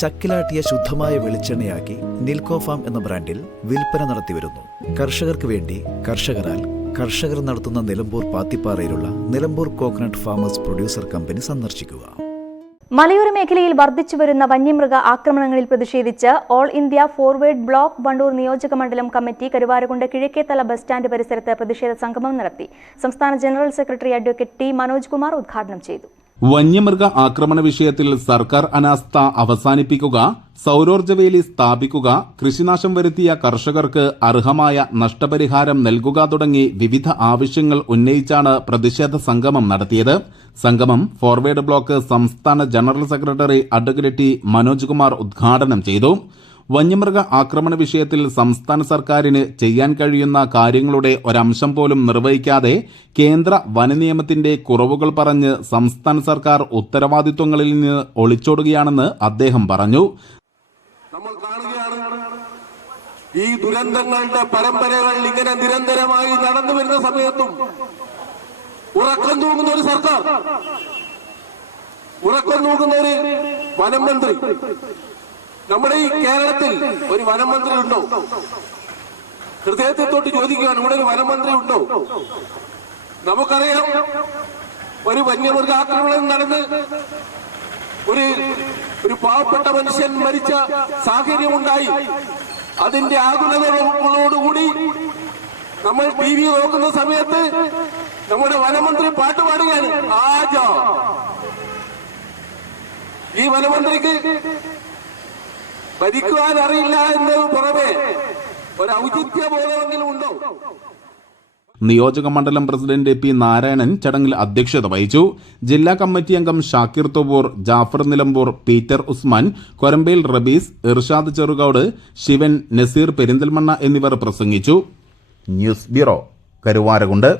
ചക്കിലാട്ടിയ ശുദ്ധമായ വെളിച്ചെണ്ണയാക്കി നിൽക്കോ ഫാം എന്ന ബ്രാൻഡിൽ വിൽപ്പന നടത്തിവരുന്നു. കർഷകർക്ക് വേണ്ടി കർഷകരാൽ കർഷകർ നടത്തുന്ന Nilambur പാത്തിപ്പാറയിലുള്ള Nilambur coconut farmers producer company സന്ദർശിക്കുക. മലയോര മേഖലയിൽ വർദ്ധിച്ചു വരുന്ന വന്യമൃഗ ആക്രമണങ്ങളിൽ പ്രതിഷേധിച്ച് all India forward block Wandoor നിയോജക മണ്ഡലം committee Karuvarakundu Kizhakkethala bus stand പരിസരത്ത് പ്രതിഷേധ സംഗമം നടത്തി. സംസ്ഥാന general secretary advocate T Manoj Kumar ഉദ്ഘാടനം ചെയ്തു. വന്യമൃഗ ആക്രമണ വിഷയത്തിൽ സർക്കാർ അനാസ്ഥ അവസാനിപ്പിക്കുക സൗരോർജവേലി സ്ഥാപിക്കുക കൃഷിനാശം വരുത്തിയ കർഷകർക്ക് അർഹമായ നഷ്ടപരിഹാരം നൽകുക തുടങ്ങി വിവിധ ആവശ്യങ്ങൾ ഉന്നയിച്ചാണ് പ്രതിഷേധ സംഗമം നടത്തിയത്. സംഗമം ഫോർവേഡ് ബ്ലോക്ക് സംസ്ഥാന general secretary advocate Manoj Kumar ഉദ്ഘാടനം ചെയ്തു. വന്യമൃഗ ആക്രമണ വിഷയത്തിൽ സംസ്ഥാന സർക്കാരിന് ചെയ്യാൻ കഴിയുന്ന കാര്യങ്ങളുടെ ഒരംശം പോലും നിർവഹിക്കാതെ കേന്ദ്ര വനനിയമത്തിന്റെ കുറവുകൾ പറഞ്ഞ് സംസ്ഥാന സർക്കാർ ഉത്തരവാദിത്വങ്ങളിൽ നിന്ന് ഒളിച്ചോടുകയാണെന്ന് അദ്ദേഹം പറഞ്ഞു. നമ്മൾ കാണുകയാണ് ഈ ദുരന്തങ്ങളുടെ പരമ്പരകൾ ഇങ്ങനെ നിരന്തരമായി നടന്നു വരുന്ന സമയത്തും ഉറക്കം തൂങ്ങുന്ന ഒരു സർക്കാർ ഉറക്കം തൂങ്ങുന്ന ഒരു വനം മന്ത്രി നമ്മുടെ ഈ കേരളത്തിൽ ഒരു വനം മന്ത്രി ഉണ്ടോ ഹൃദയത്തെ തൊട്ട് ചോദിക്കുകയാണ് ഇവിടെ ഒരു വനം മന്ത്രി ഉണ്ടോ നമുക്കറിയാം ഒരു വന്യമൃഗാക്രമണം നടന്ന് ഒരു ഒരു പാവപ്പെട്ട മനുഷ്യൻ മരിച്ച സാഹചര്യമുണ്ടായി. അതിന്റെ ആകുലതകളോടുകൂടി നമ്മൾ ടി വി നോക്കുന്ന സമയത്ത് നമ്മുടെ വനമന്ത്രി പാട്ട് പാടുകയാണ് ആജ. ഈ വനമന്ത്രിക്ക് ഭരിക്കുവാൻ അറിയില്ല എന്ന് പുറമെ ഒരു ഔചിത്യ ബോധമെങ്കിലും ഉണ്ടോ? നിയോജക മണ്ഡലം പ്രസിഡന്റ് പി നാരായണൻ ചടങ്ങിൽ അധ്യക്ഷത വഹിച്ചു. ജില്ലാ കമ്മിറ്റി അംഗം ഷാക്കിർ തൊബൂർ ജാഫർ നിലമ്പൂർ പീറ്റർ ഉസ്മാൻ കൊരമ്പയിൽ റബീസ് ഇർഷാദ് ചെറുകോട് ശിവൻ നസീർ പെരിന്തൽമണ്ണ എന്നിവർ പ്രസംഗിച്ചു. News bureau Karuvarakundu.